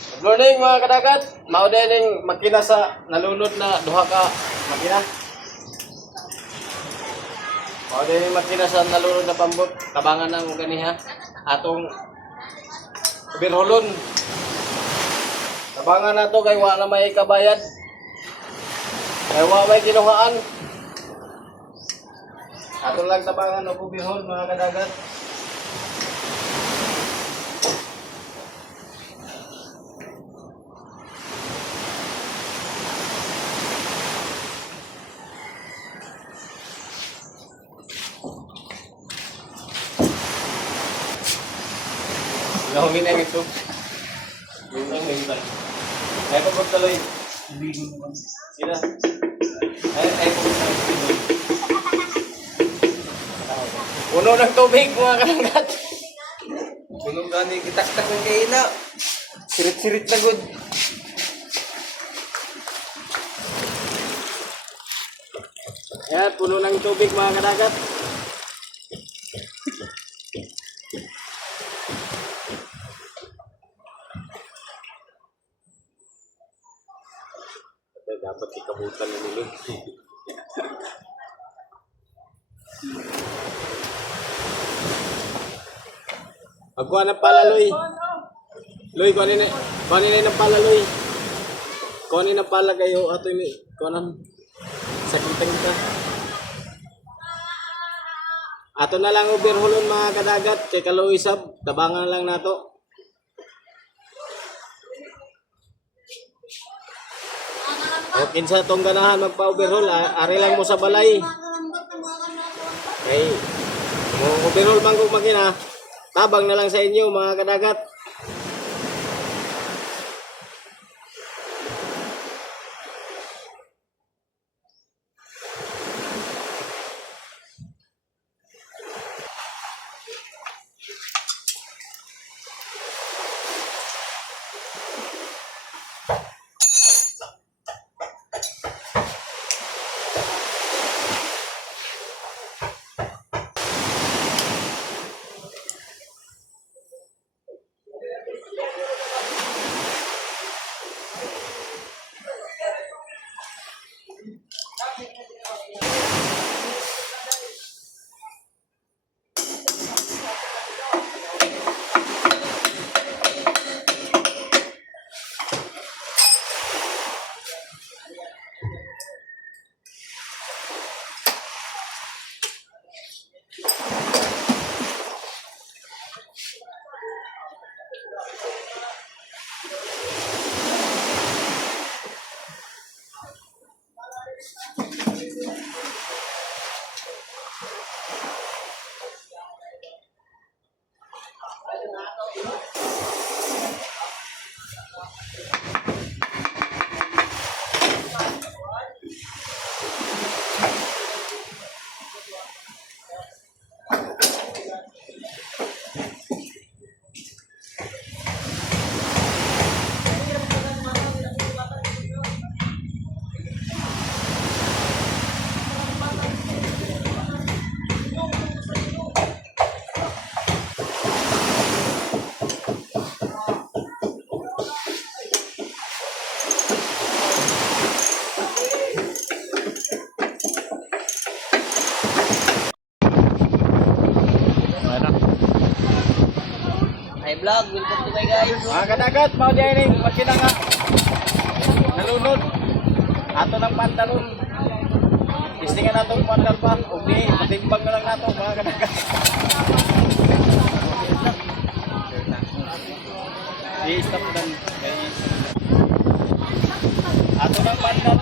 Good morning mga kadagat. Mao din yung makina sa nalunod na duha ka makina. Mao din yung makina sa nalunod na pambot. Tabangan ng ganiha. Atong birholon. Tabangan na to kay wa na may kabayad. Kay wa may kinuhaan. Ato lang tabangan o birhol mga kadagat. Lahongin na ito. Yung lahongin ba? Ay, pagpagtaloy. Sila. Ay, pagpagtaloy. Puno ng tubig, mga kalanggat. Puno gani kitak-tak ng kaina. Sirit-sirit na good. Yan, puno ng tubig, mga kadagat. Dapat ikabutan ng nilog. Pagkuha ng pala, Loy. Loy, kuha nila ng pala, Loy. Kuha nila ng pala kayo. Ato ini, kuha ng sakitan kita. Ato na lang overhulon mga kadagat. Kay Kaloy Sab, tabangan lang nato. O kinsa tong ganahan magpa-overhaul, ari lang mo sa balay. Kay mo overhaul man kung makina, tabang na lang sa inyo mga kadagat. Hi vlog, welcome to my guys. Mga kadagat, mau diyan ning makina nga nalunod. Ato ng pantalon. Istingan natong pantal pa. Okay, patimbang na lang nato mga kadagat. I-stop dan. Ato ng pantal.